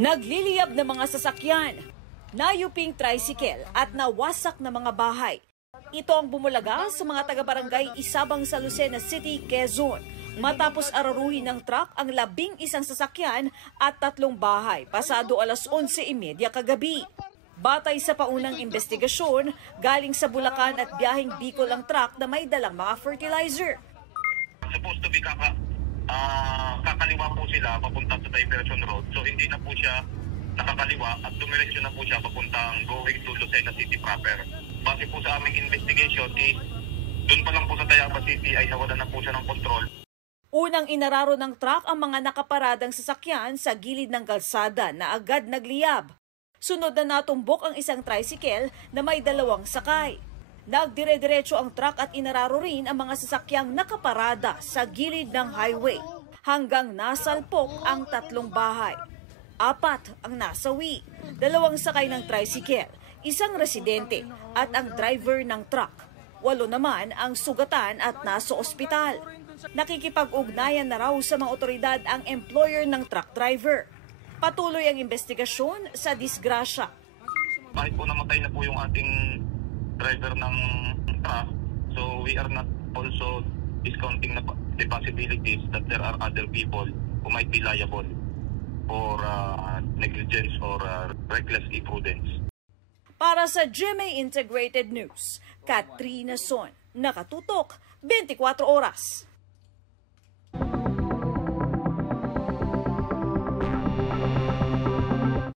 Nagliliyab na mga sasakyan, nayuping tricycle at nawasak na mga bahay. Ito ang bumulaga sa mga taga-barangay Isabang sa Lucena City, Quezon. Matapos araruhin ng truck ang 11 sasakyan at 3 bahay pasado alas 11:30 kagabi. Batay sa paunang investigasyon, galing sa Bulacan at biyaheng Bicol ang truck na may dalang mga fertilizer. Supposed to be kakaliwa po sila papunta sa diversion road. So hindi na po siya nakakaliwa at dumiretso na po siya papuntang going to Lucena City proper. Base po sa aming investigation is doon pa lang po sa Tayaba City ay nawala na po siya ng control. Unang inararo ng truck ang mga nakaparadang sasakyan sa gilid ng kalsada na agad nagliyab. Sunod na natumbok ang isang tricycle na may 2 sakay. Nagdire-diretso ang truck at inararo rin ang mga sasakyang nakaparada sa gilid ng highway hanggang nasalpok ang 3 bahay. 4 ang nasawi, 2 sakay ng tricycle, 1 residente at ang driver ng truck. 8 naman ang sugatan at nasa ospital. Nakikipag-ugnayan na raw sa mga otoridad ang employer ng truck driver. Patuloy ang investigasyon sa disgrasya. Kahit po namatay na po yung ating driver ng truck, so we are not also discounting the possibilities that there are other people who might be liable for negligence or reckless imprudence. Para sa GMA Integrated News, Katrina Son, nakatutok 24 oras.